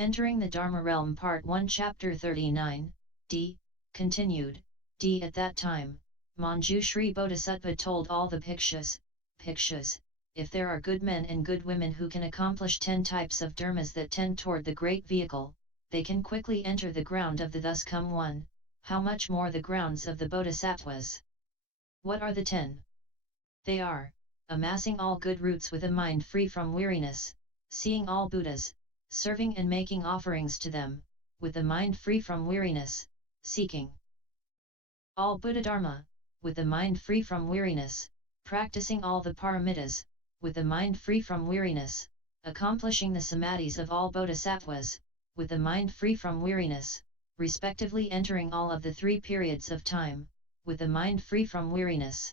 Entering the Dharma Realm Part 1 Chapter 39, D. Continued, D. At that time, Manjushri Bodhisattva told all the Bhikshus, if there are good men and good women who can accomplish 10 types of dharmas that tend toward the great vehicle, they can quickly enter the ground of the thus come one, how much more the grounds of the Bodhisattvas. What are the 10? They are, amassing all good roots with a mind free from weariness, seeing all Buddhas, serving and making offerings to them, with a mind free from weariness, seeking all Buddhadharma, with a mind free from weariness, practicing all the paramitas, with a mind free from weariness, accomplishing the samadhis of all bodhisattvas, with a mind free from weariness, respectively entering all of the 3 periods of time, with a mind free from weariness.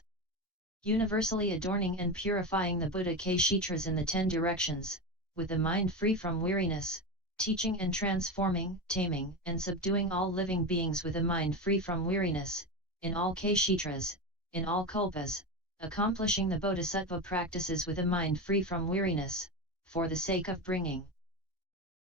Universally adorning and purifying the Buddha Kshetras in the 10 directions, with a mind free from weariness, teaching and transforming, taming and subduing all living beings with a mind free from weariness, in all Kshetras, in all Kalpas, accomplishing the Bodhisattva practices with a mind free from weariness, for the sake of bringing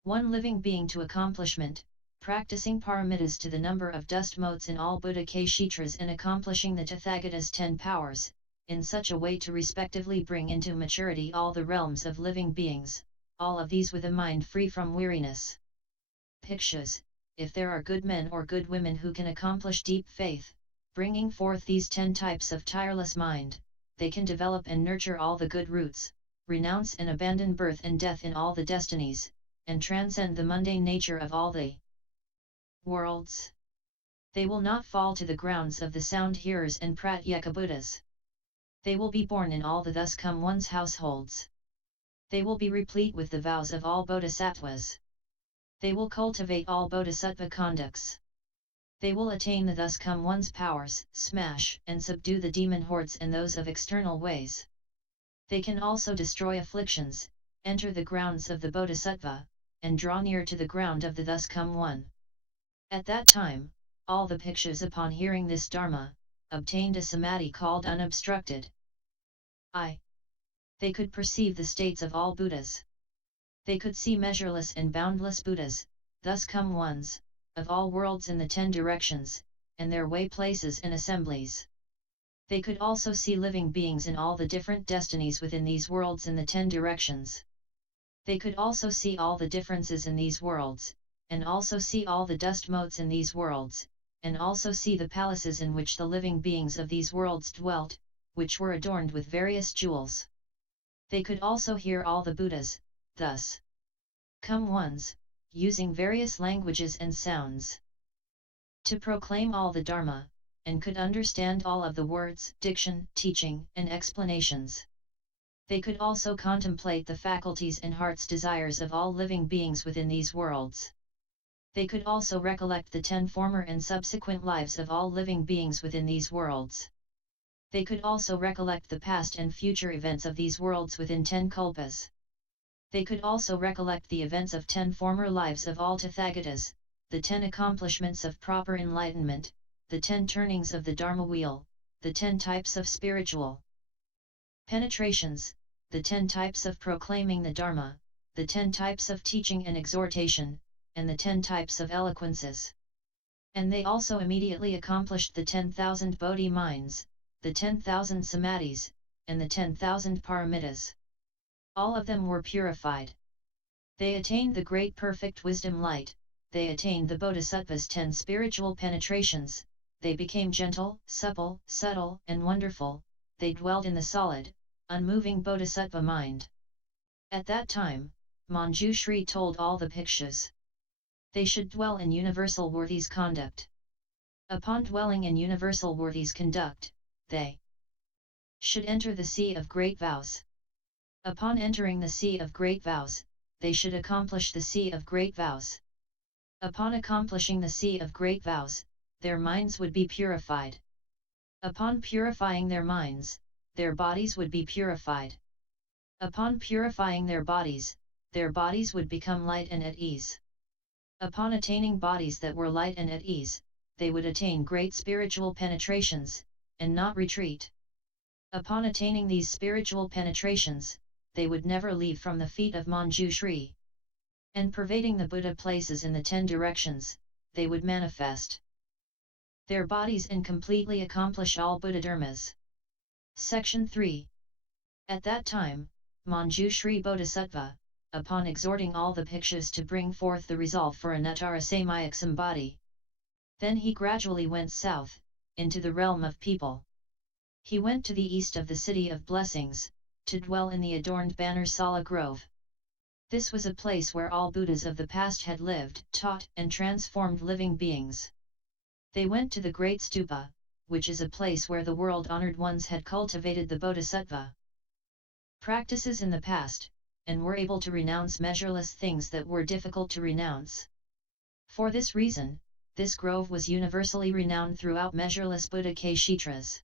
one living being to accomplishment, practicing paramitas to the number of dust motes in all Buddha Kshetras and accomplishing the Tathagata's 10 powers, in such a way to respectively bring into maturity all the realms of living beings, all of these with a mind free from weariness. Bhikshus, if there are good men or good women who can accomplish deep faith, bringing forth these 10 types of tireless mind, they can develop and nurture all the good roots, renounce and abandon birth and death in all the destinies, and transcend the mundane nature of all the worlds. They will not fall to the grounds of the sound hearers and pratyeka Buddhas. They will be born in all the thus come one's households. They will be replete with the vows of all bodhisattvas. They will cultivate all bodhisattva conducts. They will attain the thus come one's powers, smash and subdue the demon hordes and those of external ways. They can also destroy afflictions, enter the grounds of the bodhisattva, and draw near to the ground of the thus come one. At that time, all the bhikshus upon hearing this dharma, obtained a samadhi called unobstructed eye. They could perceive the states of all Buddhas. They could see measureless and boundless Buddhas, thus come ones, of all worlds in the 10 directions, and their way places and assemblies. They could also see living beings in all the different destinies within these worlds in the 10 directions. They could also see all the differences in these worlds, and also see all the dust motes in these worlds, and also see the palaces in which the living beings of these worlds dwelt, which were adorned with various jewels. They could also hear all the Buddhas, thus come ones, using various languages and sounds to proclaim all the Dharma, and could understand all of the words, diction, teaching, and explanations. They could also contemplate the faculties and heart's desires of all living beings within these worlds. They could also recollect the 10 former and subsequent lives of all living beings within these worlds. They could also recollect the past and future events of these worlds within 10 kalpas. They could also recollect the events of 10 former lives of all Tathagatas, the 10 accomplishments of proper enlightenment, the 10 turnings of the Dharma wheel, the 10 types of spiritual penetrations, the 10 types of proclaiming the Dharma, the 10 types of teaching and exhortation, and the 10 types of eloquences. And they also immediately accomplished the 10,000 Bodhi minds, the 10,000 samadhis, and the 10,000 paramitas. All of them were purified. They attained the great perfect wisdom light, they attained the Bodhisattva's 10 spiritual penetrations, they became gentle, supple, subtle, and wonderful, they dwelled in the solid, unmoving Bodhisattva mind. At that time, Manjushri told all the bhikshus they should dwell in universal worthies conduct. Upon dwelling in universal worthies conduct, they should enter the sea of great vows. Upon entering the sea of great vows, they should accomplish the sea of great vows. Upon accomplishing the sea of great vows, their minds would be purified. Upon purifying their minds, their bodies would be purified. Upon purifying their bodies would become light and at ease. Upon attaining bodies that were light and at ease, they would attain great spiritual penetrations, and not retreat. Upon attaining these spiritual penetrations, they would never leave from the feet of Manjushri. and pervading the Buddha places in the 10 directions, they would manifest their bodies and completely accomplish all Buddhadharmas. Section 3. At that time, Manjushri Bodhisattva, upon exhorting all the bhikshus to bring forth the resolve for an Uttarasamaya Sambodhi, then he gradually went south, into the realm of people. He went to the east of the city of blessings, to dwell in the adorned banner Sala Grove. This was a place where all Buddhas of the past had lived, taught and transformed living beings. They went to the great stupa, which is a place where the world-honored ones had cultivated the Bodhisattva practices in the past, and were able to renounce measureless things that were difficult to renounce. For this reason, this grove was universally renowned throughout measureless Buddha Kshetras.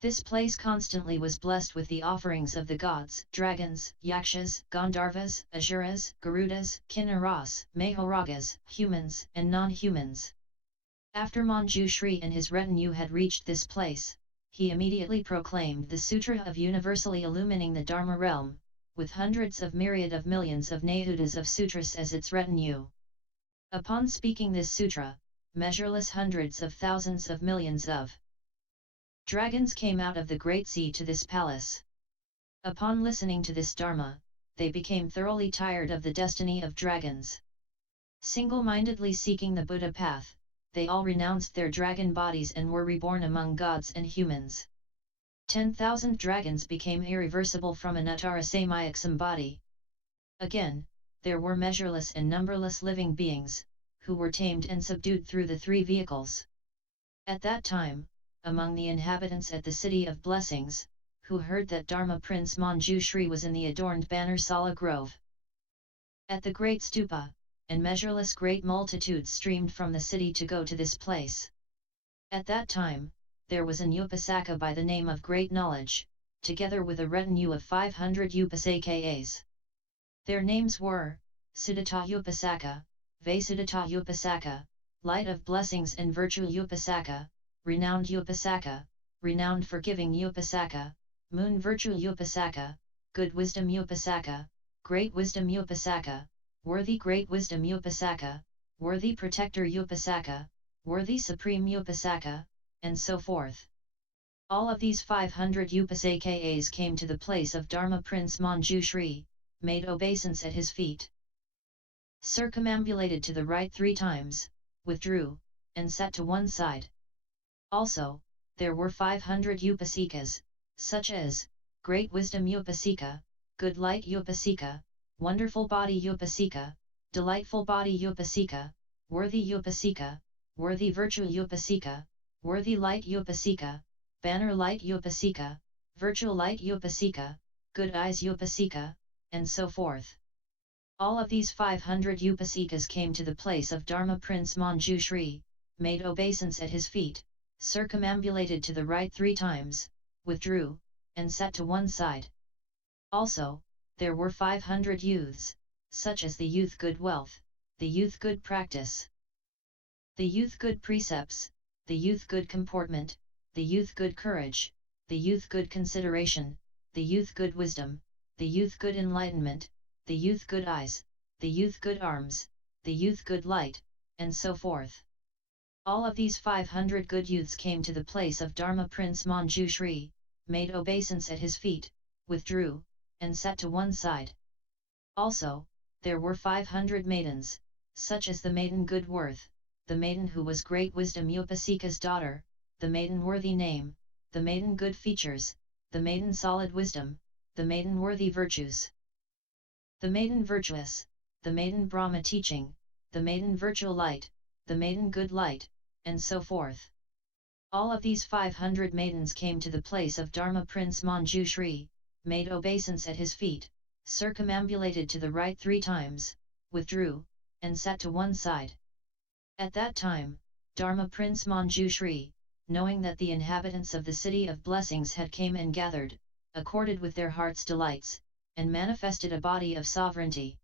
This place constantly was blessed with the offerings of the gods, dragons, yakshas, Gandharvas, Asuras, Garudas, Kinnaras, Mahoragas, humans and non-humans. After Manjushri and his retinue had reached this place, he immediately proclaimed the Sutra of universally illumining the Dharma realm, with hundreds of myriad of millions of Nahudas of sutras as its retinue. Upon speaking this sutra, measureless hundreds of thousands of millions of dragons came out of the great sea to this palace. Upon listening to this Dharma, they became thoroughly tired of the destiny of dragons. Single-mindedly seeking the Buddha path, they all renounced their dragon bodies and were reborn among gods and humans. 10,000 dragons became irreversible from an Uttarasamaya Sambodhi. Again, there were measureless and numberless living beings, who were tamed and subdued through the 3 vehicles. At that time, among the inhabitants at the city of blessings, who heard that Dharma Prince Manjushri was in the adorned banner Sala Grove at the great stupa, and measureless great multitudes streamed from the city to go to this place. At that time, there was an Upasaka by the name of Great Knowledge, together with a retinue of 500 Upasakas. Their names were, Siddhata Upasaka, Vasiddhata Upasaka, Light of Blessings and Virtue Upasaka, Renowned Upasaka, Renowned Forgiving Upasaka, Moon Virtue Upasaka, Good Wisdom Upasaka, Great Wisdom Upasaka, Worthy Great Wisdom Upasaka, Worthy Protector Upasaka, Worthy Supreme Upasaka, and so forth. All of these 500 Upasakas came to the place of Dharma Prince Manjushri, made obeisance at his feet, circumambulated to the right 3 times, withdrew, and sat to one side. Also, there were 500 Upasikas, such as, Great Wisdom Upasika, Good Light Upasika, Wonderful Body Upasika, Delightful Body Upasika, Worthy Upasika, Worthy Virtue Upasika, Worthy Light Upasika, Banner Light Upasika, Virtual Light Upasika, Good Eyes Upasika, and so forth. All of these 500 Upasikas came to the place of Dharma Prince Manjushri, made obeisance at his feet, circumambulated to the right 3 times, withdrew, and sat to one side. Also, there were 500 youths, such as the youth good wealth, the youth good practice, the youth good precepts, the youth good comportment, the youth good courage, the youth good consideration, the youth good wisdom, the youth good enlightenment, the youth good eyes, the youth good arms, the youth good light, and so forth. All of these 500 good youths came to the place of Dharma Prince Manjushri, made obeisance at his feet, withdrew, and sat to one side. Also, there were 500 maidens, such as the maiden Good Worth, the maiden who was Great Wisdom Upasika's daughter, the maiden Worthy Name, the maiden Good Features, the maiden Solid Wisdom, the maiden Worthy Virtues, the maiden Virtuous, the maiden Brahma Teaching, the maiden Virtual Light, the maiden Good Light, and so forth. All of these 500 maidens came to the place of Dharma Prince Manjushri, made obeisance at his feet, circumambulated to the right 3 times, withdrew, and sat to one side. At that time, Dharma Prince Manjushri, knowing that the inhabitants of the city of blessings had came and gathered, accorded with their heart's delights, and manifested a body of sovereignty.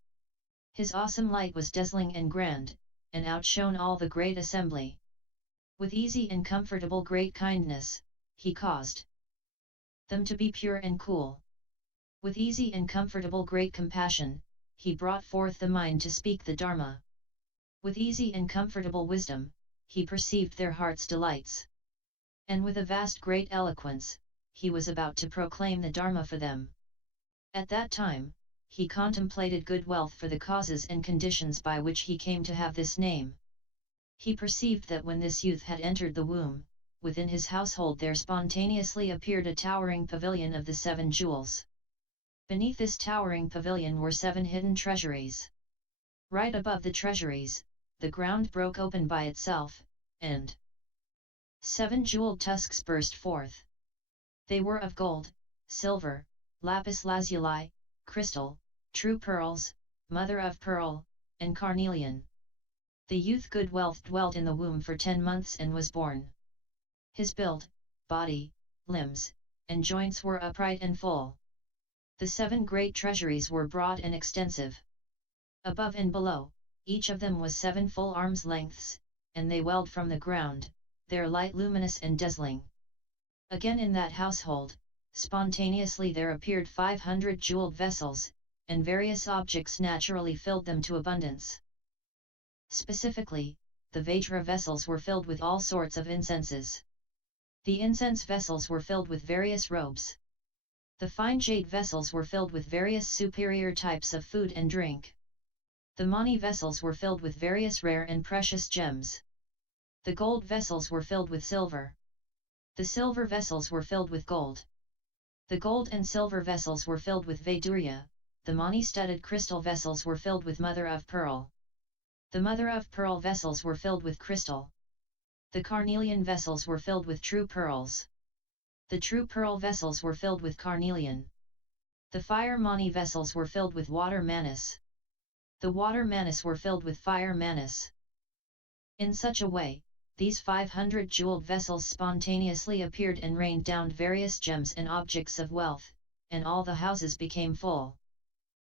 His awesome light was dazzling and grand, and outshone all the great assembly. With easy and comfortable great kindness, he caused them to be pure and cool. With easy and comfortable great compassion, he brought forth the mind to speak the Dharma. With easy and comfortable wisdom, he perceived their heart's delights. And with a vast great eloquence, he was about to proclaim the Dharma for them. At that time, he contemplated good wealth for the causes and conditions by which he came to have this name. He perceived that when this youth had entered the womb, within his household there spontaneously appeared a towering pavilion of the 7 jewels. Beneath this towering pavilion were 7 hidden treasuries. Right above the treasuries, the ground broke open by itself, and 7 jeweled tusks burst forth. They were of gold, silver, lapis lazuli, crystal, true pearls, mother of pearl, and carnelian. The youth good wealth dwelt in the womb for 10 months and was born. His build, body, limbs, and joints were upright and full. The 7 great treasuries were broad and extensive. Above and below, each of them was 7 full arms' lengths, and they welled from the ground, their light luminous and dazzling. Again in that household, spontaneously there appeared 500 jeweled vessels, and various objects naturally filled them to abundance. Specifically, the Vajra vessels were filled with all sorts of incenses. The incense vessels were filled with various robes. The fine jade vessels were filled with various superior types of food and drink. The mani vessels were filled with various rare and precious gems. The gold vessels were filled with silver. The silver vessels were filled with gold. The gold and silver vessels were filled with Vaidurya, the mani-studded crystal vessels were filled with mother of pearl. The mother of pearl vessels were filled with crystal. The carnelian vessels were filled with true pearls. The true pearl vessels were filled with carnelian. The fire mani vessels were filled with water manas. The water manas were filled with fire manas. In such a way, these 500 jeweled vessels spontaneously appeared and rained down various gems and objects of wealth, and all the houses became full.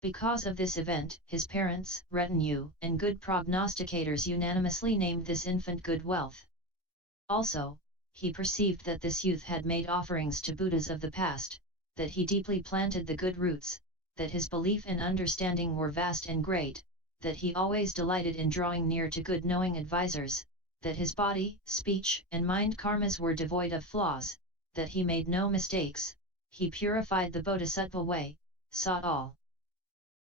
Because of this event, his parents, retinue, and good prognosticators unanimously named this infant good wealth. Also, he perceived that this youth had made offerings to Buddhas of the past, that he deeply planted the good roots, that his belief and understanding were vast and great, that he always delighted in drawing near to good knowing advisors, that his body, speech, and mind karmas were devoid of flaws, that he made no mistakes, he purified the Bodhisattva way, sought all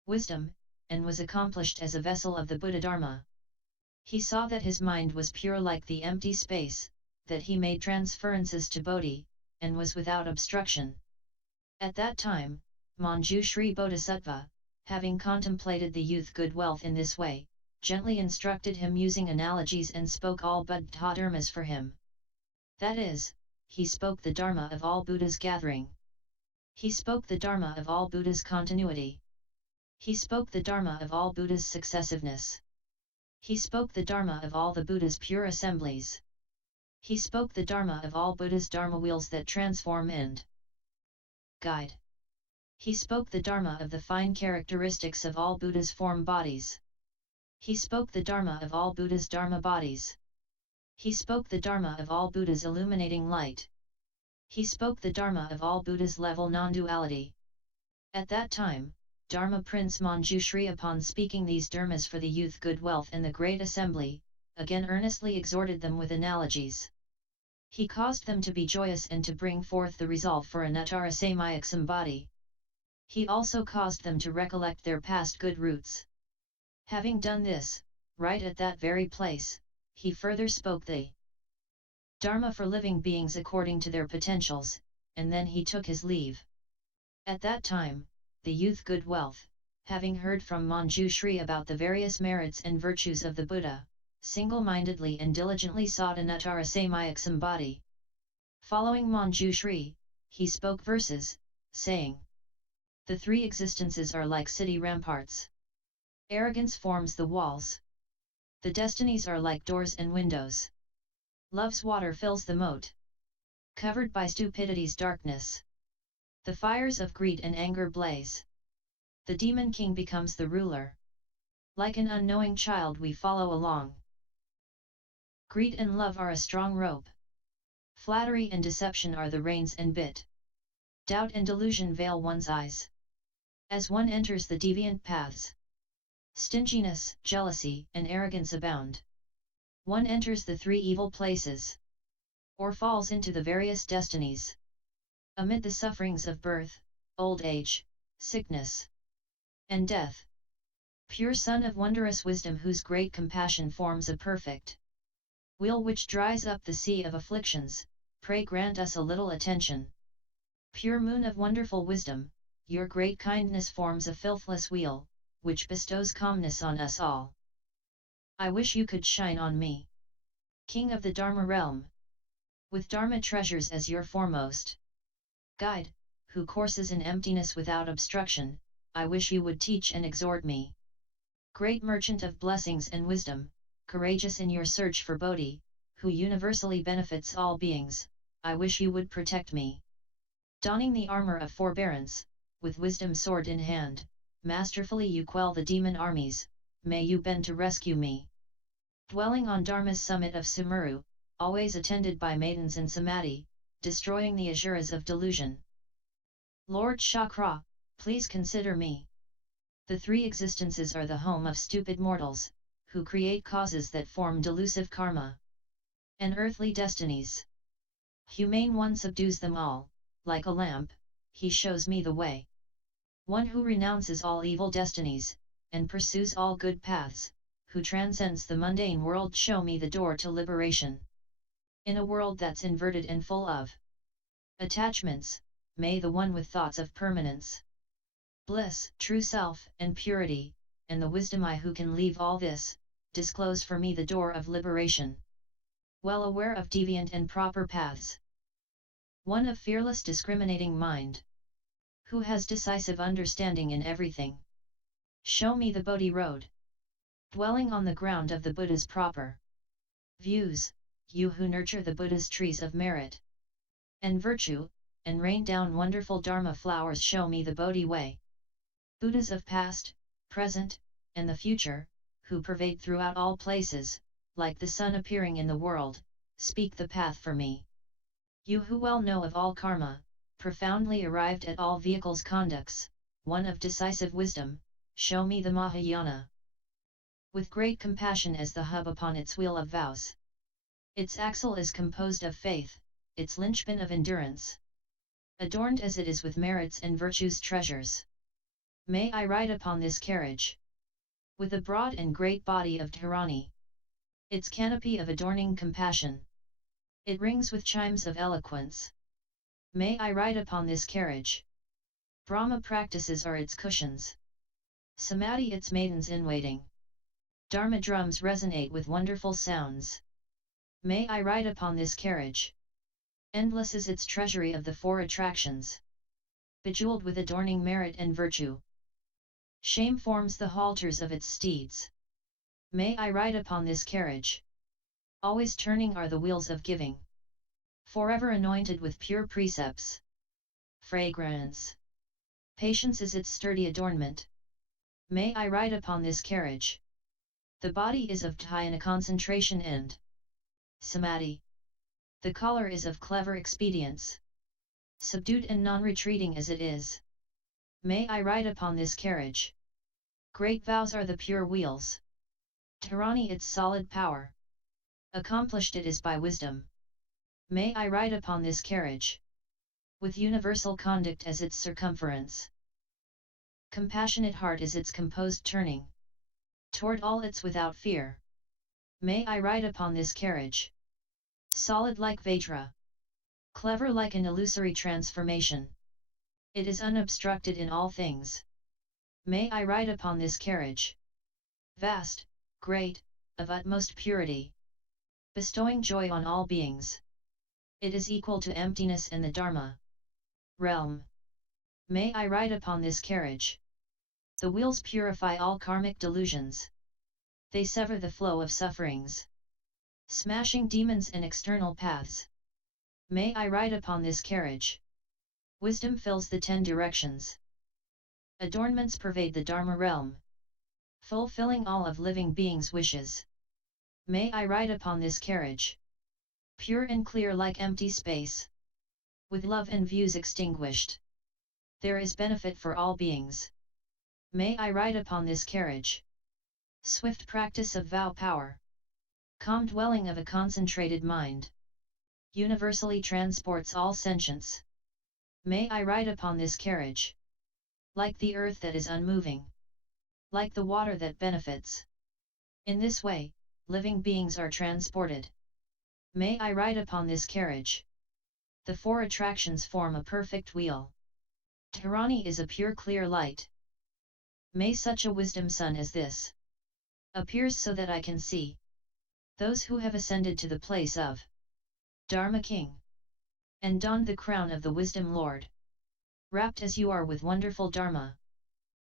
wisdom, and was accomplished as a vessel of the Buddhadharma. He saw that his mind was pure like the empty space, that he made transferences to Bodhi, and was without obstruction. At that time, Manjushri Bodhisattva, having contemplated the youth good wealth in this way, gently instructed him using analogies and spoke all Buddhadharmas for him. That is, he spoke the Dharma of all Buddhas gathering. He spoke the Dharma of all Buddhas continuity. He spoke the Dharma of all Buddhas successiveness. He spoke the Dharma of all the Buddhas pure assemblies. He spoke the Dharma of all Buddhas Dharma wheels that transform and guide. He spoke the Dharma of the fine characteristics of all Buddhas form bodies. He spoke the Dharma of all Buddhas Dharma bodies. He spoke the Dharma of all Buddhas illuminating light. He spoke the Dharma of all Buddhas level non-duality. At that time, Dharma Prince Manjushri, upon speaking these dharmas for the youth good wealth and the great assembly, again earnestly exhorted them with analogies. He caused them to be joyous and to bring forth the resolve for Anuttara Samyak Sambodhi. He also caused them to recollect their past good roots. Having done this, right at that very place, he further spoke the Dharma for living beings according to their potentials, and then he took his leave. At that time, the youth good wealth, having heard from Manjushri about the various merits and virtues of the Buddha, single-mindedly and diligently sought Anuttara Samyak Sambodhi. Following Manjushri, he spoke verses, saying, "The 3 existences are like city ramparts. Arrogance forms the walls. The destinies are like doors and windows. Love's water fills the moat, covered by stupidity's darkness. The fires of greed and anger blaze. The demon king becomes the ruler. Like an unknowing child we follow along. Greed and love are a strong rope. Flattery and deception are the reins and bit. Doubt and delusion veil one's eyes. As one enters the deviant paths, stinginess, jealousy, and arrogance abound. One enters the three evil places, or falls into the various destinies. Amid the sufferings of birth, old age, sickness, and death. Pure Son of wondrous wisdom, whose great compassion forms a perfect wheel which dries up the sea of afflictions, pray grant us a little attention. Pure Moon of wonderful wisdom, your great kindness forms a filthless wheel, which bestows calmness on us all. I wish you could shine on me, King of the Dharma realm, with Dharma treasures as your foremost guide, who courses in emptiness without obstruction. I wish you would teach and exhort me. Great merchant of blessings and wisdom, courageous in your search for Bodhi, who universally benefits all beings, I wish you would protect me. Donning the armor of forbearance, with wisdom sword in hand, masterfully you quell the demon armies, may you bend to rescue me. Dwelling on Dharma's summit of Sumuru, always attended by maidens in samadhi, destroying the asuras of delusion. Lord Chakra, please consider me. The three existences are the home of stupid mortals, who create causes that form delusive karma and earthly destinies. Humane One subdues them all, like a lamp, he shows me the way. One who renounces all evil destinies, and pursues all good paths, who transcends the mundane world, show me the door to liberation. In a world that's inverted and full of attachments, may the one with thoughts of permanence, bliss, true self, and purity, and the wisdom I who can leave all this, disclose for me the door of liberation. Well aware of deviant and proper paths, one of fearless discriminating mind, who has decisive understanding in everything, show me the Bodhi road. Dwelling on the ground of the Buddha's proper views, you who nurture the Buddha's trees of merit and virtue, and rain down wonderful Dharma flowers, show me the Bodhi way. Buddhas of past, present, and the future, who pervade throughout all places, like the sun appearing in the world, speak the path for me. You who well know of all karma, profoundly arrived at all vehicles conducts, one of decisive wisdom, show me the Mahayana. With great compassion as the hub upon its wheel of vows. Its axle is composed of faith, its linchpin of endurance. Adorned as it is with merits and virtues treasures. May I ride upon this carriage, with a broad and great body of tyranny. Its canopy of adorning compassion. It rings with chimes of eloquence. May I ride upon this carriage. Brahma practices are its cushions. Samadhi its maidens in waiting. Dharma drums resonate with wonderful sounds. May I ride upon this carriage. Endless is its treasury of the four attractions. Bejeweled with adorning merit and virtue. Shame forms the halters of its steeds. May I ride upon this carriage. Always turning are the wheels of giving. Forever anointed with pure precepts. Fragrance. Patience is its sturdy adornment. May I ride upon this carriage. The body is of dhyana concentration and samadhi. The collar is of clever expedients. Subdued and non-retreating as it is. May I ride upon this carriage. Great vows are the pure wheels. Tyranny its solid power. Accomplished it is by wisdom. May I ride upon this carriage. With universal conduct as its circumference. Compassionate heart is its composed turning. Toward all its without fear. May I ride upon this carriage. Solid like Vajra. Clever like an illusory transformation. It is unobstructed in all things. May I ride upon this carriage. Vast, great, of utmost purity. Bestowing joy on all beings. It is equal to emptiness and the Dharma realm. May I ride upon this carriage. The wheels purify all karmic delusions. They sever the flow of sufferings. Smashing demons and external paths. May I ride upon this carriage. Wisdom fills the 10 directions. Adornments pervade the Dharma realm. Fulfilling all of living beings' wishes. May I ride upon this carriage. Pure and clear like empty space. With love and views extinguished. There is benefit for all beings. May I ride upon this carriage. Swift practice of vow power. Calm dwelling of a concentrated mind. Universally transports all sentience. May I ride upon this carriage. Like the earth that is unmoving. Like the water that benefits. In this way, living beings are transported. May I ride upon this carriage. The four attractions form a perfect wheel. Dharani is a pure clear light. May such a wisdom sun as this appears so that I can see those who have ascended to the place of Dharma King, and donned the crown of the Wisdom Lord. Wrapped as you are with wonderful Dharma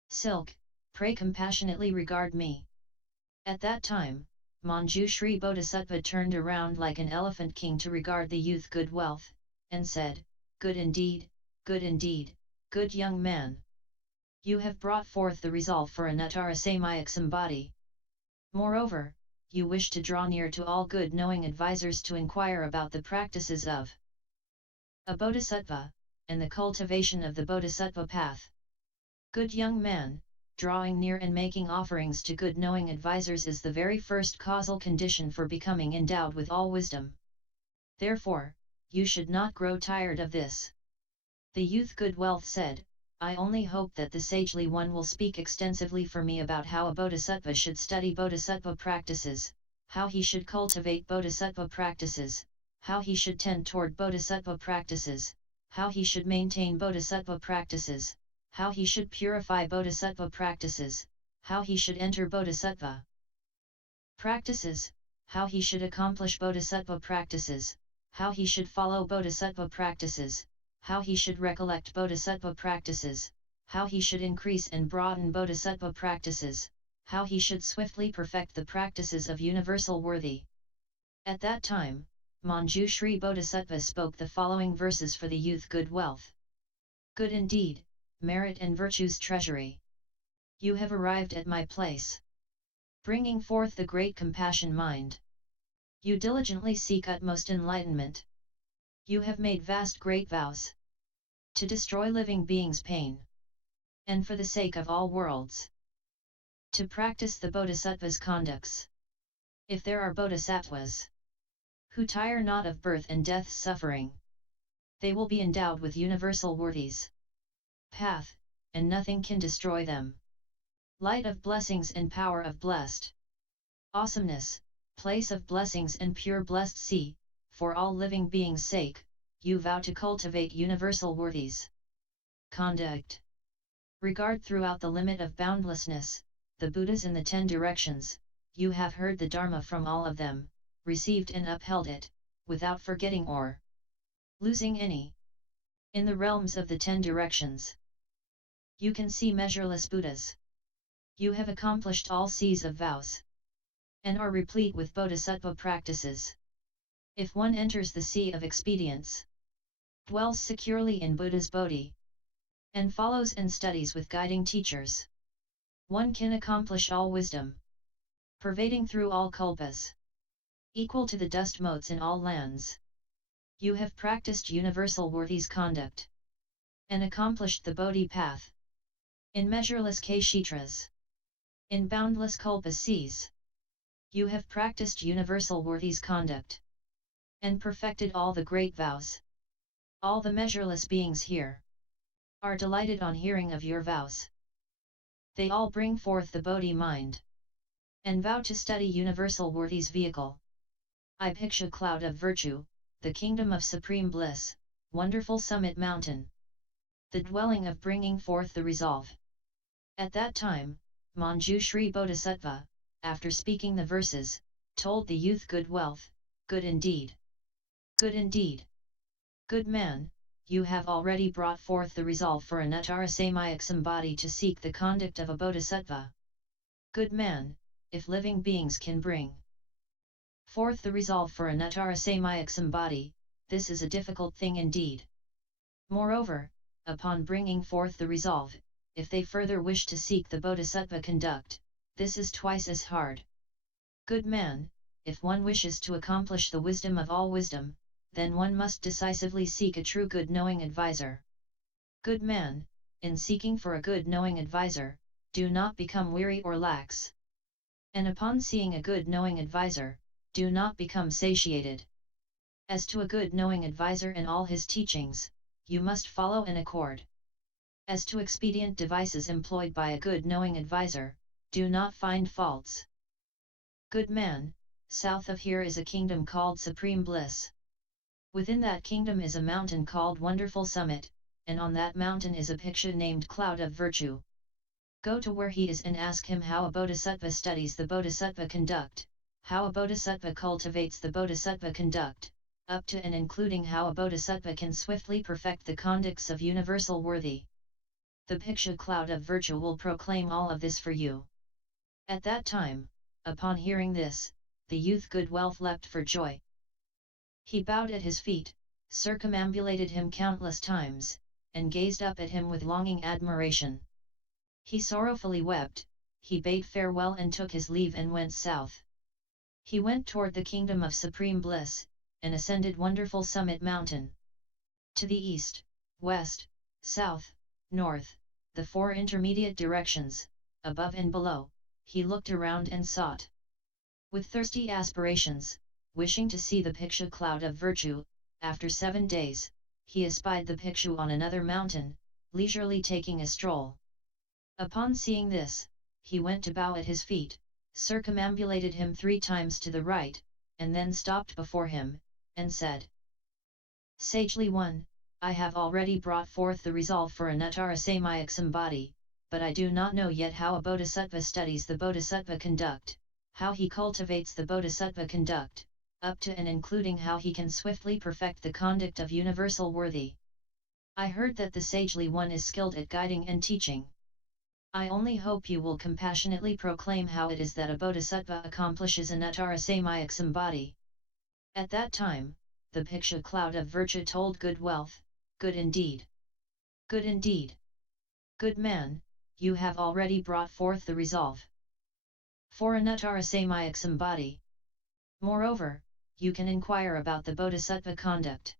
silk, pray compassionately regard me. At that time, Manjushri Bodhisattva turned around like an elephant king to regard the youth good wealth, and said, good indeed, good young man. You have brought forth the resolve for an Uttarasamaya Sambodhi. Moreover, you wish to draw near to all good knowing advisers to inquire about the practices of a Bodhisattva, and the cultivation of the Bodhisattva path. Good young man, drawing near and making offerings to good knowing advisers is the very first causal condition for becoming endowed with all wisdom. Therefore, you should not grow tired of this. The youth good wealth said, I only hope that the sagely one will speak extensively for me about how a bodhisattva should study bodhisattva practices, how he should cultivate bodhisattva practices, how he should tend toward bodhisattva practices, how he should maintain bodhisattva practices, how he should purify bodhisattva practices, how he should enter bodhisattva practices, how he should accomplish bodhisattva practices, how he should follow bodhisattva practices, how he should recollect bodhisattva practices, how he should increase and broaden bodhisattva practices, how he should swiftly perfect the practices of universal worthy. At that time, Manjushri Bodhisattva spoke the following verses for the youth good wealth. Good indeed, merit and virtue's treasury. You have arrived at my place, bringing forth the great compassion mind. You diligently seek utmost enlightenment. You have made vast great vows to destroy living beings' pain, and for the sake of all worlds, to practice the Bodhisattva's conducts. If there are Bodhisattvas who tire not of birth and death suffering, they will be endowed with universal worthies path, and nothing can destroy them. Light of blessings and power of blessed awesomeness, place of blessings and pure blessed sea, for all living beings' sake, you vow to cultivate universal worthies conduct. Regard throughout the limit of boundlessness, the Buddhas in the 10 directions, you have heard the Dharma from all of them, received and upheld it, without forgetting or losing any. In the realms of the 10 directions, you can see measureless Buddhas. You have accomplished all seas of vows, and are replete with Bodhisattva practices. If one enters the sea of expedience, dwells securely in Buddha's Bodhi, and follows and studies with guiding teachers, one can accomplish all wisdom, pervading through all kalpas, equal to the dust motes in all lands. You have practiced universal worthies conduct, and accomplished the Bodhi path. In measureless kshetras, in boundless kalpa seas, you have practiced universal worthies conduct, and perfected all the great vows. All the measureless beings here are delighted on hearing of your vows. They all bring forth the Bodhi mind, and vow to study universal worthies vehicle. I picture cloud of virtue, the kingdom of supreme bliss, wonderful summit mountain, the dwelling of bringing forth the resolve. At that time, Manjushri Bodhisattva, after speaking the verses, told the youth good wealth, good indeed, good man, you have already brought forth the resolve for an Uttarasamaya Sambodhi to seek the conduct of a Bodhisattva. Good man, if living beings can bring forth the resolve for an Uttarasamaya Sambodhi, this is a difficult thing indeed. Moreover, upon bringing forth the resolve, if they further wish to seek the Bodhisattva conduct, this is twice as hard. Good man, if one wishes to accomplish the wisdom of all wisdom, then one must decisively seek a true good knowing advisor. Good man, in seeking for a good knowing advisor, do not become weary or lax. And upon seeing a good knowing advisor, do not become satiated. As to a good knowing advisor and all his teachings, you must follow and accord. As to expedient devices employed by a good knowing advisor, do not find faults. Good man, south of here is a kingdom called Supreme Bliss. Within that kingdom is a mountain called Wonderful Summit, and on that mountain is a picture named Cloud of Virtue. Go to where he is and ask him how a bodhisattva studies the bodhisattva conduct, how a bodhisattva cultivates the bodhisattva conduct, up to and including how a bodhisattva can swiftly perfect the conducts of universal worthy. The picture Cloud of Virtue will proclaim all of this for you. At that time, upon hearing this, the youth Good Wealth leapt for joy. He bowed at his feet, circumambulated him countless times, and gazed up at him with longing admiration. He sorrowfully wept, he bade farewell and took his leave and went south. He went toward the kingdom of supreme bliss, and ascended Wonderful Summit Mountain. To the east, west, south, north, the four intermediate directions, above and below, he looked around and sought. With thirsty aspirations, wishing to see the picture Cloud of Virtue, after 7 days, he espied the picture on another mountain, leisurely taking a stroll. Upon seeing this, he went to bow at his feet, circumambulated him 3 times to the right, and then stopped before him, and said, "Sagely One, I have already brought forth the resolve for an Uttarasamaya Sambodhi, but I do not know yet how a bodhisattva studies the bodhisattva conduct, how he cultivates the bodhisattva conduct, up to and including how he can swiftly perfect the conduct of universal worthy. I heard that the Sagely One is skilled at guiding and teaching. I only hope you will compassionately proclaim how it is that a bodhisattva accomplishes an Uttarasamaya Sambodhi." At that time, the picture Cloud of Virtue told Good Wealth, "Good indeed. Good indeed. Good man, you have already brought forth the resolve for an Uttarasamaya Sambodhi. Moreover, you can inquire about the bodhisattva conduct.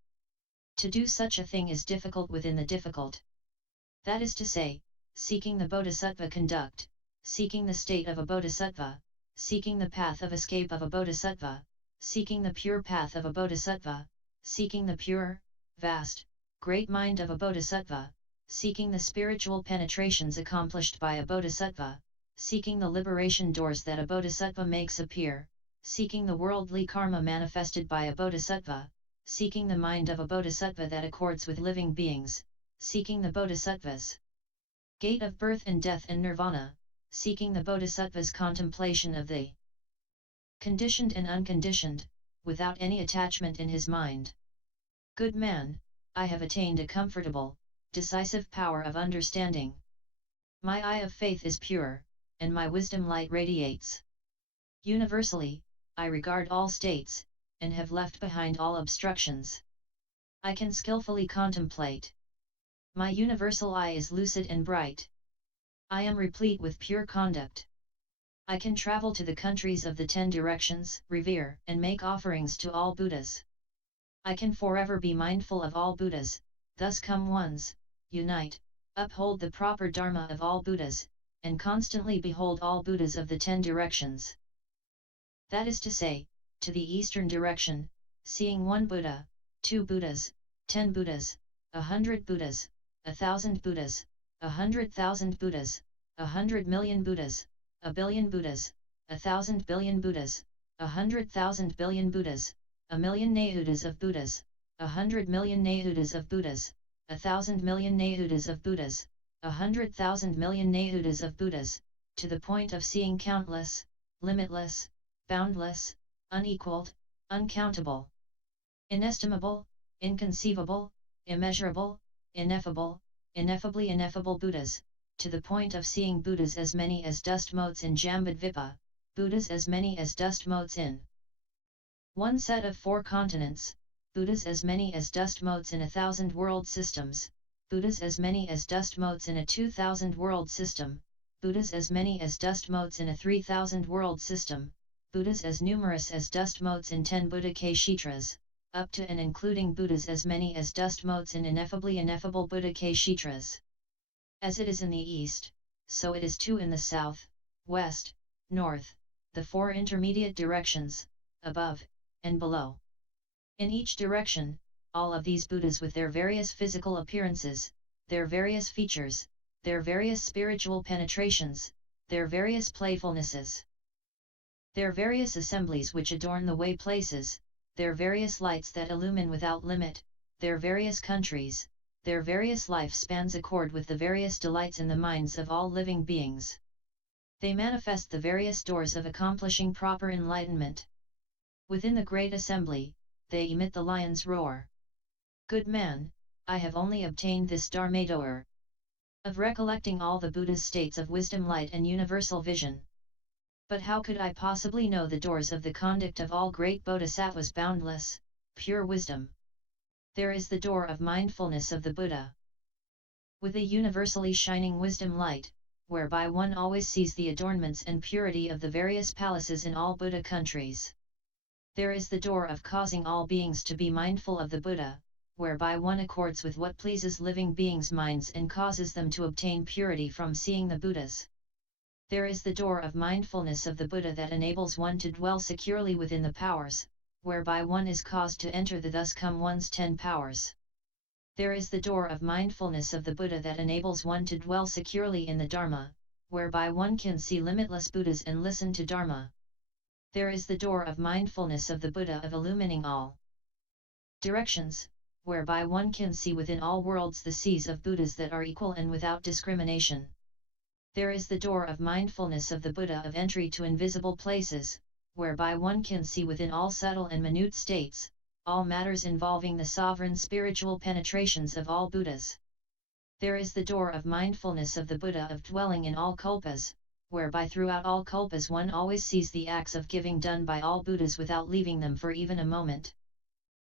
To do such a thing is difficult within the difficult. That is to say, seeking the bodhisattva conduct, seeking the state of a bodhisattva, seeking the path of escape of a bodhisattva, seeking the pure path of a bodhisattva, seeking the pure, vast, great mind of a bodhisattva, seeking the spiritual penetrations accomplished by a bodhisattva, seeking the liberation doors that a bodhisattva makes appear, seeking the worldly karma manifested by a bodhisattva, seeking the mind of a bodhisattva that accords with living beings, seeking the bodhisattva's gate of birth and death and nirvana, seeking the bodhisattva's contemplation of the conditioned and unconditioned, without any attachment in his mind. Good man, I have attained a comfortable, decisive power of understanding. My eye of faith is pure, and my wisdom light radiates. Universally, I regard all states, and have left behind all obstructions. I can skillfully contemplate. My universal eye is lucid and bright. I am replete with pure conduct. I can travel to the countries of the 10 directions, revere and make offerings to all Buddhas. I can forever be mindful of all Buddhas, thus come ones, unite, uphold the proper Dharma of all Buddhas, and constantly behold all Buddhas of the 10 directions. That is to say, to the eastern direction, seeing 1 Buddha, 2 Buddhas, 10 Buddhas, 100 Buddhas, 1,000 Buddhas, 100,000 Buddhas, 100 million Buddhas, 1 billion Buddhas, 1,000 billion Buddhas, 100,000 billion Buddhas, 1,000,000 Nehudas of Buddhas, 100 million Nehudas of Buddhas, 1,000 million Nehudas of Buddhas, 100,000 million Nehudas of Buddhas, to the point of seeing countless, limitless, boundless, unequaled, uncountable, inestimable, inconceivable, immeasurable, ineffable, ineffably ineffable Buddhas, to the point of seeing Buddhas as many as dust motes in Jambudvipa, Buddhas as many as dust motes in 1 set of 4 continents, Buddhas as many as dust motes in 1,000 world systems, Buddhas as many as dust motes in a 2,000 world system, Buddhas as many as dust motes in a 3,000 world system, Buddhas as numerous as dust motes in 10 Buddha-Kshetras, up to and including Buddhas as many as dust motes in ineffably ineffable Buddha-Kshetras. As it is in the east, so it is too in the south, west, north, the four intermediate directions, above, and below. In each direction, all of these Buddhas with their various physical appearances, their various features, their various spiritual penetrations, their various playfulnesses, their various assemblies which adorn the way places, their various lights that illumine without limit, their various countries, their various life spans accord with the various delights in the minds of all living beings. They manifest the various doors of accomplishing proper enlightenment. Within the great assembly, they emit the lion's roar. Good man, I have only obtained this Dharma door of recollecting all the Buddha's states of wisdom, light and universal vision. But how could I possibly know the doors of the conduct of all great Bodhisattvas, boundless, pure wisdom? There is the door of mindfulness of the Buddha, with a universally shining wisdom light, whereby one always sees the adornments and purity of the various palaces in all Buddha countries. There is the door of causing all beings to be mindful of the Buddha, whereby one accords with what pleases living beings' minds and causes them to obtain purity from seeing the Buddhas. There is the door of mindfulness of the Buddha that enables one to dwell securely within the powers, whereby one is caused to enter the thus come one's 10 powers. There is the door of mindfulness of the Buddha that enables one to dwell securely in the Dharma, whereby one can see limitless Buddhas and listen to Dharma. There is the door of mindfulness of the Buddha of illumining all directions, whereby one can see within all worlds the seas of Buddhas that are equal and without discrimination. There is the door of mindfulness of the Buddha of entry to invisible places, whereby one can see within all subtle and minute states, all matters involving the sovereign spiritual penetrations of all Buddhas. There is the door of mindfulness of the Buddha of dwelling in all kalpas, whereby throughout all kalpas one always sees the acts of giving done by all Buddhas without leaving them for even a moment.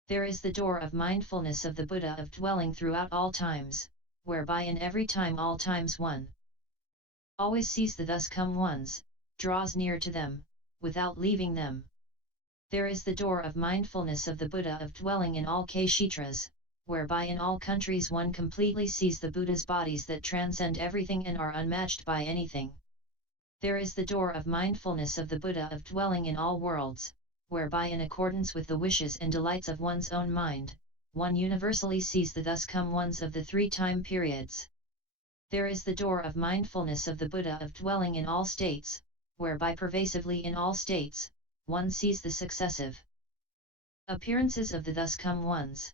There is the door of mindfulness of the Buddha of dwelling throughout all times, whereby in every time all times one always sees the thus come ones, draws near to them, without leaving them. There is the door of mindfulness of the Buddha of dwelling in all kshetras, whereby in all countries one completely sees the Buddha's bodies that transcend everything and are unmatched by anything. There is the door of mindfulness of the Buddha of dwelling in all worlds, whereby in accordance with the wishes and delights of one's own mind, one universally sees the thus come ones of the 3 time periods. There is the door of mindfulness of the Buddha of dwelling in all states, whereby pervasively in all states, one sees the successive appearances of the thus come ones.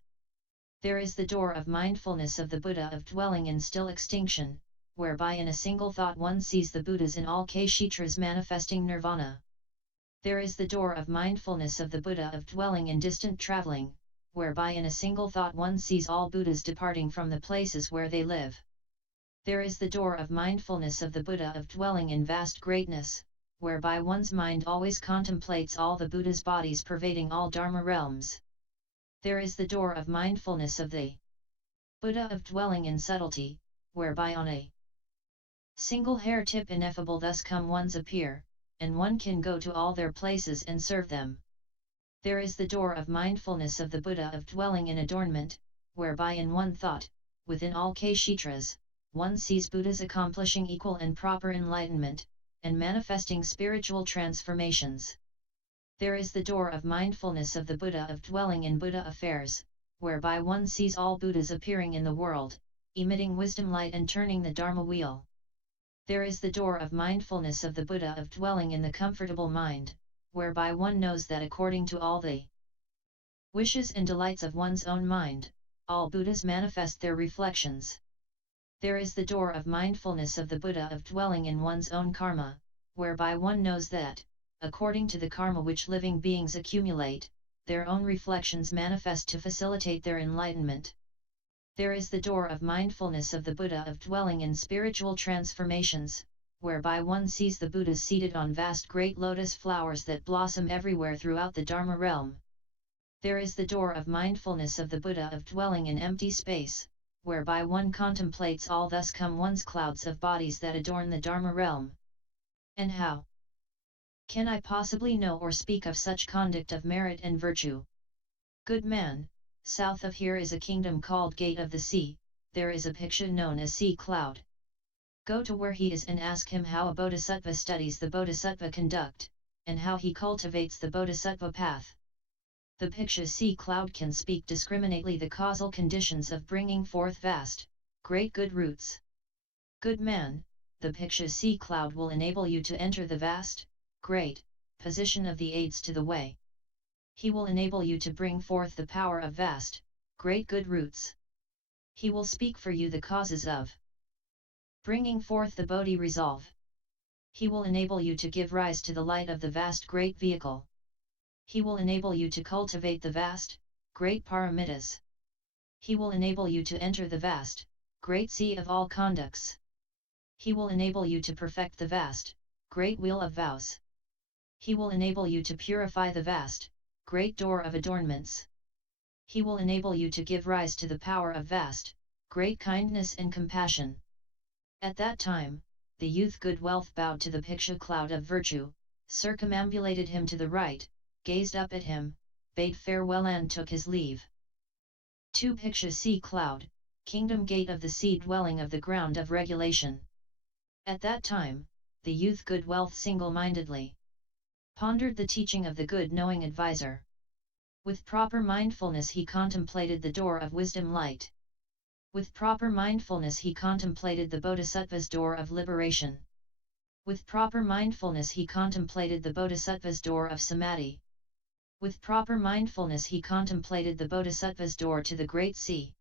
There is the door of mindfulness of the Buddha of dwelling in still extinction, whereby in a single thought one sees the Buddhas in all kshetras manifesting nirvana. There is the door of mindfulness of the Buddha of dwelling in distant traveling, whereby in a single thought one sees all Buddhas departing from the places where they live. There is the door of mindfulness of the Buddha of dwelling in vast greatness, whereby one's mind always contemplates all the Buddha's bodies pervading all Dharma realms. There is the door of mindfulness of the Buddha of dwelling in subtlety, whereby on a single hair tip ineffable thus come ones appear, and one can go to all their places and serve them. There is the door of mindfulness of the Buddha of dwelling in adornment, whereby in one thought, within all kshetras, one sees Buddhas accomplishing equal and proper enlightenment, and manifesting spiritual transformations. There is the door of mindfulness of the Buddha of dwelling in Buddha affairs, whereby one sees all Buddhas appearing in the world, emitting wisdom light and turning the Dharma wheel. There is the door of mindfulness of the Buddha of dwelling in the comfortable mind, whereby one knows that according to all the wishes and delights of one's own mind, all Buddhas manifest their reflections. There is the door of mindfulness of the Buddha of dwelling in one's own karma, whereby one knows that, according to the karma which living beings accumulate, their own reflections manifest to facilitate their enlightenment. There is the door of mindfulness of the Buddha of dwelling in spiritual transformations, whereby one sees the Buddhas seated on vast great lotus flowers that blossom everywhere throughout the Dharma realm. There is the door of mindfulness of the Buddha of dwelling in empty space, whereby one contemplates all thus come one's clouds of bodies that adorn the Dharma realm. And how can I possibly know or speak of such conduct of merit and virtue? Good man, south of here is a kingdom called Gate of the Sea, there is a picture known as Sea Cloud. Go to where he is and ask him how a bodhisattva studies the bodhisattva conduct, and how he cultivates the bodhisattva path. The Bhikshu sea cloud can speak discriminately the causal conditions of bringing forth vast, great good roots. Good man, the Bhikshu sea cloud will enable you to enter the vast, great, position of the aids to the way. He will enable you to bring forth the power of vast, great good roots. He will speak for you the causes of bringing forth the Bodhi resolve. He will enable you to give rise to the light of the vast great vehicle. He will enable you to cultivate the vast, great paramitas. He will enable you to enter the vast, great sea of all conducts. He will enable you to perfect the vast, great wheel of vows. He will enable you to purify the vast, great door of adornments. He will enable you to give rise to the power of vast, great kindness and compassion. At that time, the youth good wealth bowed to the Bhikshu cloud of virtue, circumambulated him to the right, gazed up at him, bade farewell and took his leave. 2 Bhikshu sea cloud, kingdom gate of the sea dwelling of the ground of regulation. At that time, the youth good wealth single-mindedly pondered the teaching of the good knowing advisor. With proper mindfulness he contemplated the door of wisdom light. With proper mindfulness he contemplated the Bodhisattva's door of liberation. With proper mindfulness he contemplated the Bodhisattva's door of samadhi. With proper mindfulness he contemplated the Bodhisattva's door to the great sea.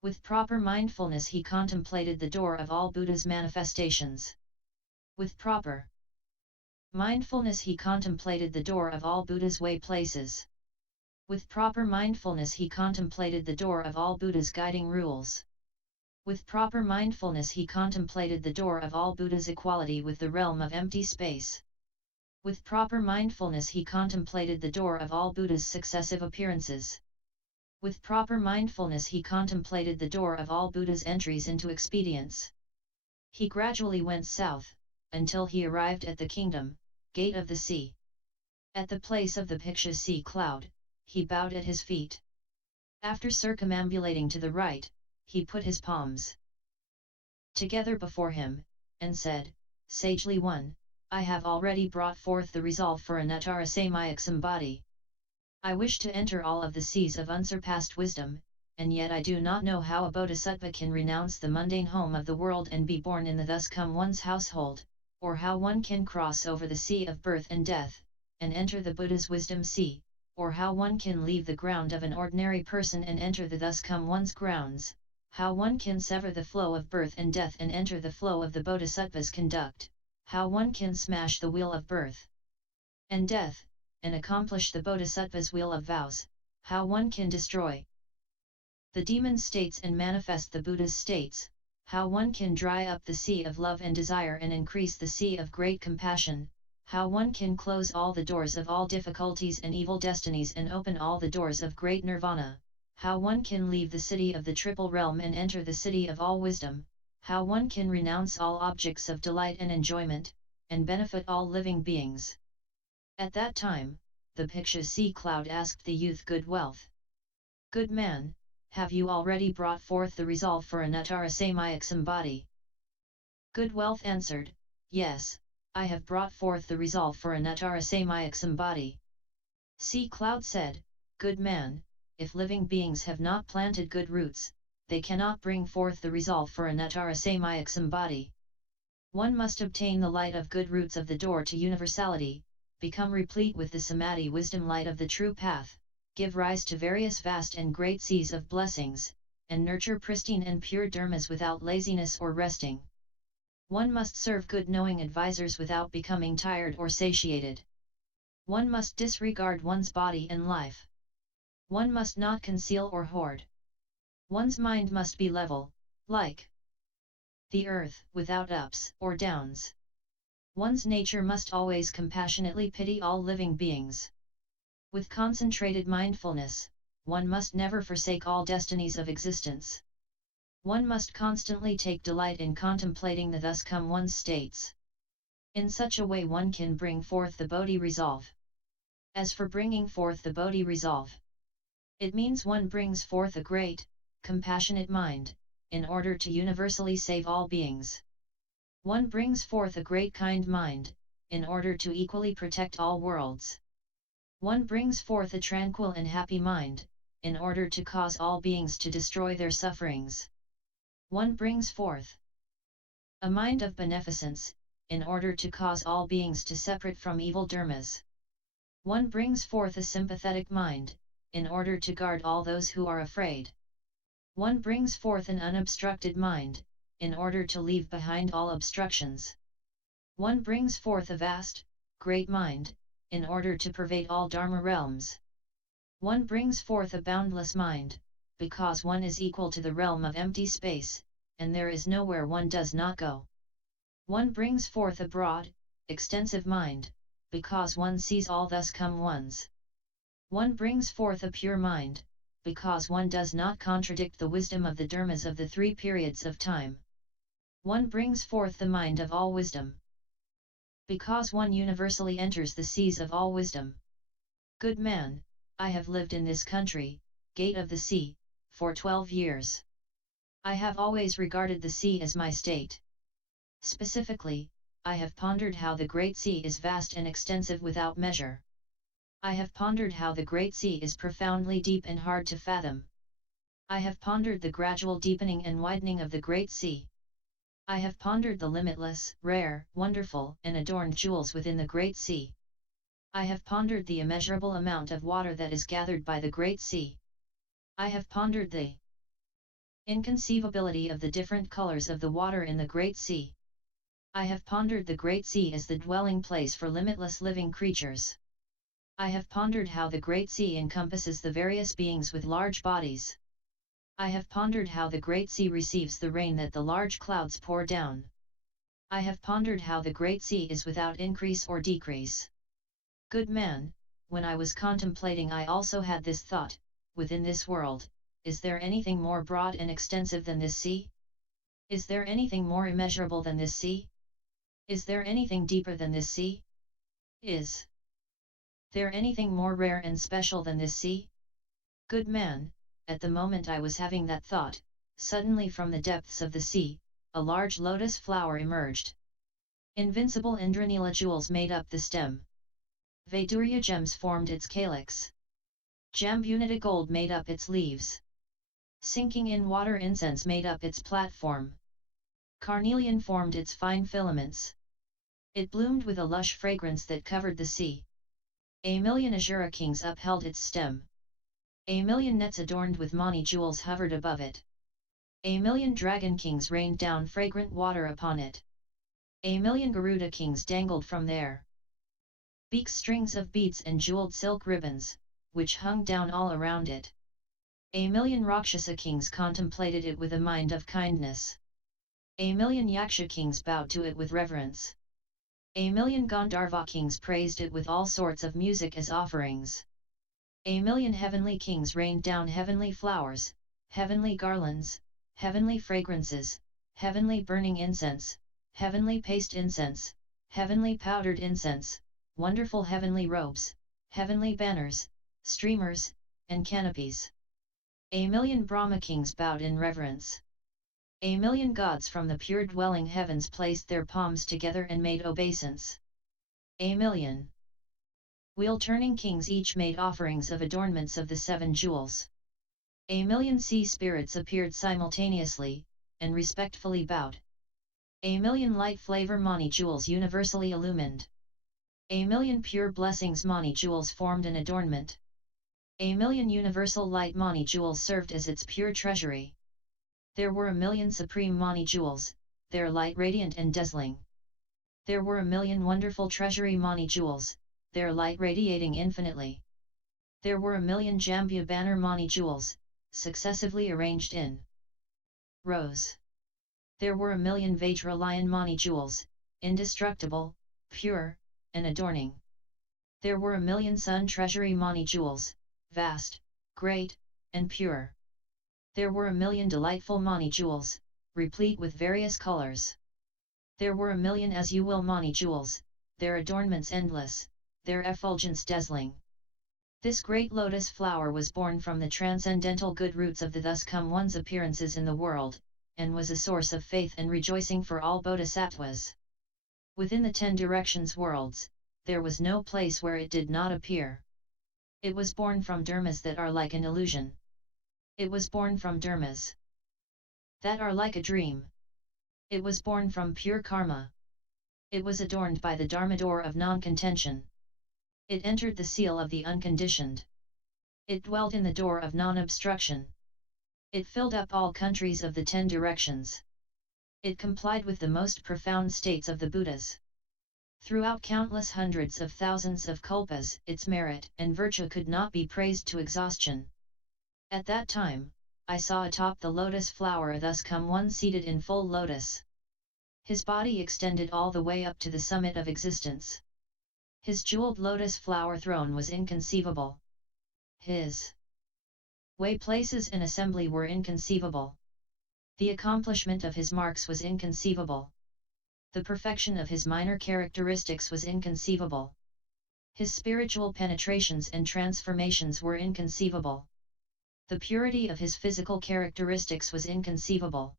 With proper mindfulness he contemplated the door of all Buddha's manifestations. With proper mindfulness he contemplated the door of all Buddha's way places. With proper mindfulness he contemplated the door of all Buddha's guiding rules. With proper mindfulness he contemplated the door of all Buddha's equality with the realm of empty space. With proper mindfulness he contemplated the door of all Buddha's successive appearances. With proper mindfulness he contemplated the door of all Buddha's entries into expedience. He gradually went south, until he arrived at the kingdom, gate of the sea. At the place of the Bhikshu sea cloud, he bowed at his feet. After circumambulating to the right, he put his palms together before him, and said, sagely 1, I have already brought forth the resolve for Anuttara Samyak Sambodhi. I wish to enter all of the seas of unsurpassed wisdom, and yet I do not know how a bodhisattva can renounce the mundane home of the world and be born in the thus come one's household, or how one can cross over the sea of birth and death, and enter the Buddha's wisdom sea, or how one can leave the ground of an ordinary person and enter the thus come one's grounds, how one can sever the flow of birth and death and enter the flow of the bodhisattva's conduct, how one can smash the wheel of birth and death, and accomplish the bodhisattva's wheel of vows, how one can destroy the demon states and manifest the Buddha's states, how one can dry up the sea of love and desire and increase the sea of great compassion, how one can close all the doors of all difficulties and evil destinies and open all the doors of great nirvana, how one can leave the city of the triple realm and enter the city of all wisdom, how one can renounce all objects of delight and enjoyment, and benefit all living beings. At that time, the Bhikshu sea cloud asked the youth good wealth, good man, have you already brought forth the resolve for Anuttara Samyak Sambodhi? Good wealth answered, yes, I have brought forth the resolve for Anuttara Samyak Sambodhi. Sea cloud said, good man, if living beings have not planted good roots, they cannot bring forth the resolve for Anuttara Samyak Sambodhi. One must obtain the light of good roots of the door to universality, become replete with the samadhi wisdom light of the true path, give rise to various vast and great seas of blessings, and nurture pristine and pure dharmas without laziness or resting. One must serve good knowing advisors without becoming tired or satiated. One must disregard one's body and life. One must not conceal or hoard. One's mind must be level, like the earth, without ups or downs. One's nature must always compassionately pity all living beings. With concentrated mindfulness, one must never forsake all destinies of existence. One must constantly take delight in contemplating the thus come one's states. In such a way one can bring forth the Bodhi resolve. As for bringing forth the Bodhi resolve, it means one brings forth a great, compassionate mind, in order to universally save all beings. One brings forth a great kind mind, in order to equally protect all worlds. One brings forth a tranquil and happy mind, in order to cause all beings to destroy their sufferings. One brings forth a mind of beneficence, in order to cause all beings to separate from evil dharmas. One brings forth a sympathetic mind, in order to guard all those who are afraid. One brings forth an unobstructed mind, in order to leave behind all obstructions. One brings forth a vast, great mind, in order to pervade all dharma realms. One brings forth a boundless mind, because one is equal to the realm of empty space, and there is nowhere one does not go. One brings forth a broad, extensive mind, because one sees all thus come ones. One brings forth a pure mind, because one does not contradict the wisdom of the dharmas of the three periods of time. One brings forth the mind of all wisdom, because one universally enters the seas of all wisdom. Good man, I have lived in this country, gate of the sea, for 12 years. I have always regarded the sea as my state. Specifically, I have pondered how the great sea is vast and extensive without measure. I have pondered how the great sea is profoundly deep and hard to fathom. I have pondered the gradual deepening and widening of the great sea. I have pondered the limitless, rare, wonderful, and adorned jewels within the great sea. I have pondered the immeasurable amount of water that is gathered by the great sea. I have pondered the inconceivability of the different colors of the water in the great sea. I have pondered the great sea as the dwelling place for limitless living creatures. I have pondered how the great sea encompasses the various beings with large bodies. I have pondered how the great sea receives the rain that the large clouds pour down. I have pondered how the great sea is without increase or decrease. Good man, when I was contemplating, I also had this thought: within this world, is there anything more broad and extensive than this sea? Is there anything more immeasurable than this sea? Is there anything deeper than this sea? Is there anything more rare and special than this sea? Good man, at the moment I was having that thought, suddenly from the depths of the sea, a large lotus flower emerged. Invincible Indranila jewels made up the stem. Vaidurya gems formed its calyx. Jambunita gold made up its leaves. Sinking in water incense made up its platform. Carnelian formed its fine filaments. It bloomed with a lush fragrance that covered the sea. A million azura kings upheld its stem. A million nets adorned with mani jewels hovered above it. A million dragon kings rained down fragrant water upon it. A million Garuda kings dangled from there. Beaks strings of beads and jeweled silk ribbons, which hung down all around it. A million Rakshasa kings contemplated it with a mind of kindness. A million Yaksha kings bowed to it with reverence. A million Gandharva kings praised it with all sorts of music as offerings. A million heavenly kings rained down heavenly flowers, heavenly garlands, heavenly fragrances, heavenly burning incense, heavenly paste incense, heavenly powdered incense, wonderful heavenly robes, heavenly banners, streamers, and canopies. A million Brahma kings bowed in reverence. A million gods from the pure dwelling heavens placed their palms together and made obeisance. A million wheel-turning kings each made offerings of adornments of the 7 jewels. A million sea spirits appeared simultaneously, and respectfully bowed. A million light flavor mani jewels universally illumined. A million pure blessings mani jewels formed an adornment. A million universal light mani jewels served as its pure treasury. There were a million supreme mani jewels, their light radiant and dazzling. There were a million wonderful treasury mani jewels, their light radiating infinitely. There were a million Jambu banner mani jewels, successively arranged in rows. There were a million Vajra lion mani jewels, indestructible, pure, and adorning. There were a million sun treasury mani jewels, vast, great, and pure. There were a million delightful mani jewels, replete with various colors. There were a million as you will mani jewels, their adornments endless, their effulgence dazzling. This great lotus flower was born from the transcendental good roots of the thus come one's appearances in the world, and was a source of faith and rejoicing for all bodhisattvas. Within the 10 directions worlds, there was no place where it did not appear. It was born from dharmas that are like an illusion. It was born from dharmas that are like a dream. It was born from pure karma. It was adorned by the dharma door of non-contention. It entered the seal of the unconditioned. It dwelt in the door of non-obstruction. It filled up all countries of the 10 directions. It complied with the most profound states of the Buddhas. Throughout countless hundreds of thousands of kalpas, its merit and virtue could not be praised to exhaustion. At that time, I saw atop the lotus flower thus come one seated in full lotus. His body extended all the way up to the summit of existence. His jeweled lotus flower throne was inconceivable. His way places and assembly were inconceivable. The accomplishment of his marks was inconceivable. The perfection of his minor characteristics was inconceivable. His spiritual penetrations and transformations were inconceivable. The purity of his physical characteristics was inconceivable.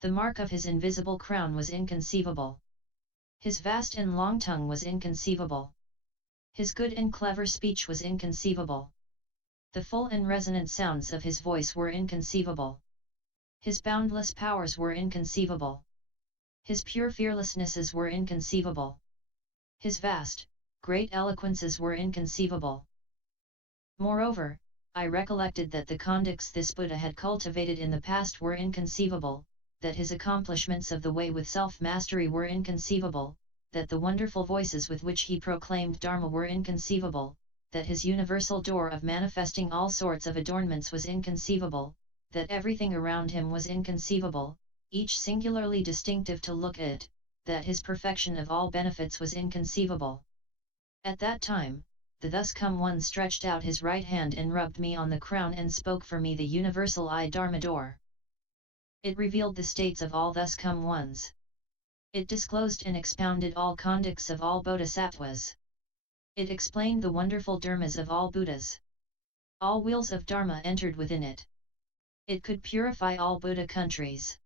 The mark of his invisible crown was inconceivable. His vast and long tongue was inconceivable. His good and clever speech was inconceivable. The full and resonant sounds of his voice were inconceivable. His boundless powers were inconceivable. His pure fearlessnesses were inconceivable. His vast, great eloquences were inconceivable. Moreover, I recollected that the conducts this Buddha had cultivated in the past were inconceivable, that his accomplishments of the way with self-mastery were inconceivable, that the wonderful voices with which he proclaimed Dharma were inconceivable, that his universal door of manifesting all sorts of adornments was inconceivable, that everything around him was inconceivable, each singularly distinctive to look at, that his perfection of all benefits was inconceivable. At that time, the thus come one stretched out his right hand and rubbed me on the crown and spoke for me the universal I-Dharma door. It revealed the states of all thus come ones. It disclosed and expounded all conducts of all bodhisattvas. It explained the wonderful dharmas of all Buddhas. All wheels of Dharma entered within it. It could purify all Buddha countries.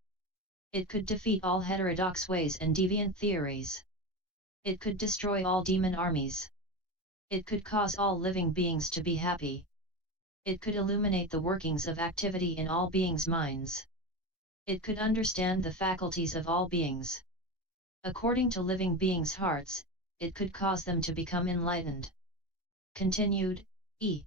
It could defeat all heterodox ways and deviant theories. It could destroy all demon armies. It could cause all living beings to be happy. It could illuminate the workings of activity in all beings' minds. It could understand the faculties of all beings. According to living beings' hearts, it could cause them to become enlightened. Continued, E.